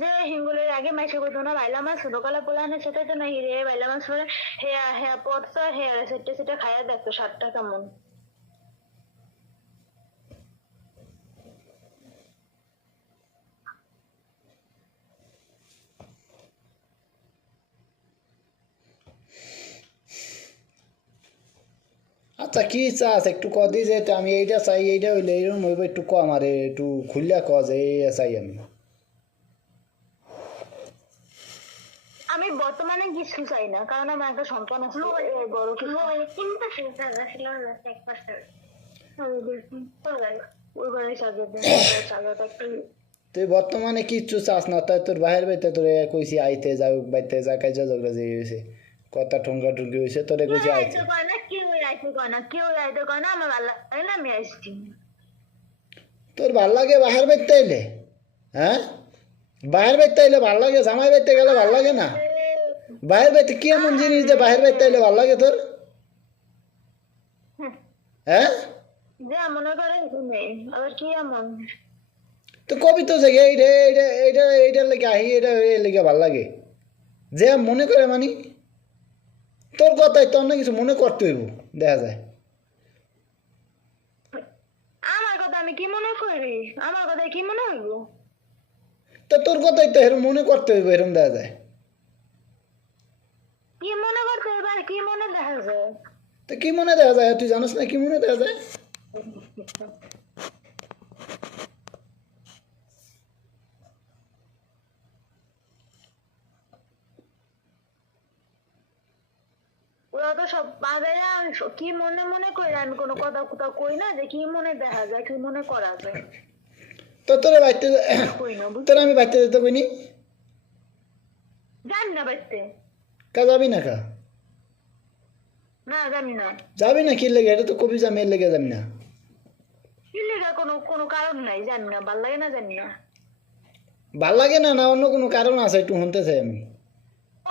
যে হিঙ্গুলের আগে মাসে কইতো না বাইলা মাছ ছোটকালা পোলাহানে সেটাই তো না হিরে বাইলা মাছ পরে হেয়া হেয়া পড়তো হেয়া সেটা সেটা খাইয়া দেখতো স্বাদটা কেমন। আচ্ছা কি চাস একটু ক দি যে আমি এইটা চাই এইটা হইলে এইরকম হইব একটু ক আমারে একটু খুললা ক যে এই চাই আমি। আমি বর্তমানে কিছু চাই না কারণ আমার একটা সন্তান আছে বড় কিছু চিন্তা চিন্তা ছিল এক পাশে ওই বাড়ি চালাটা একটু তুই বর্তমানে কিচ্ছু চাস না তাই তোর বাহির বাইতে তোরে কইছি আইতে যাও বাইতে যা কাজে ঝগড়া যে হয়েছে কথা ঠুঙ্গা ঠুঙ্গি হয়েছে তোরে কইছি আইতে। কেউ আইতে কয় না কেউ আইতে কয় না আমার ভালো লাগে না আমি আসছি। তোর ভাল লাগে বাহির বাইতে আইলে? হ্যাঁ বাহির বাইতে আইলে ভাল লাগে জামাই বাইতে গেলে ভাল লাগে না? বাহির বাইতে কি এমন জিনিস যে বাহির বাইতে আইলে ভাল লাগে তোর? হ্যাঁ যে মনে করে নেই আবার কি এমন তো কবি তো জায়গা এইটা এইটা এইটা এইটার লেগে আহি এটা এর লেগে ভাল লাগে যে মনে করে মানি তোর কথাই তোর না কিছু মনে করতে হইব দেখা যায়। আমার কথা আমি কি মনে করি আমার কথা কি মনে হইব তো তোর কথাই তো এরকম মনে করতে হইব এরকম দেখা যায়। কি মনে করতে এবার কি মনে দেখা যায় তো কি মনে দেখা যায় তুই জানিস না কি মনে দেখা যায়? ওরা তো সব পাবে কি মনে মনে করে আমি কোনো কথা কোথাও কই না যে কি মনে দেখা যায় কি মনে করা যায় তো তোরে বাইতে কই না তোর আমি বাইতে যেতে কইনি জানি না বাইতে কা যাবি না কা না জানি না যাবি না কি লেগে এটা তো কবি যা মেয়ের লেগে যাবি না কি লেগা কোনো কোনো কারণ নাই জানি না ভাল লাগে না জানি না ভাল লাগে না না অন্য কোনো কারণ আছে একটু শুনতে চাই আমি।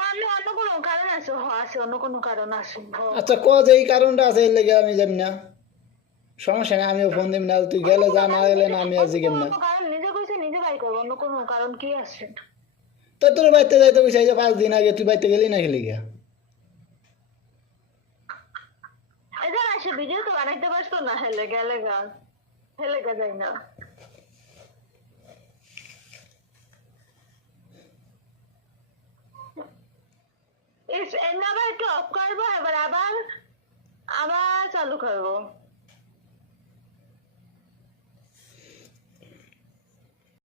অন্য অন্য কোনো কারণ আছে আছে অন্য কোনো কারণ আছে আচ্ছা ক যে এই কারণটা আছে এর লেগে আমি যাবি না সমস্যা নেই আমিও ফোন দিবি না তুই গেলে যা না গেলে না আমি আর জিগেম না। কারণ নিজে কইছে নিজে বাই করবো অন্য কোনো কারণ কি আছে তো তোর বাইতে যাইতে কইছে যে 5 দিন আগে তুই বাইতে গেলি না খেলে গিয়া এদের আসে ভিডিও তো বানাইতে পারতো না হেলে গেলে গা হেলে গা যাই না এবার একটু অফ করবো এবার আবার আবার চালু করবো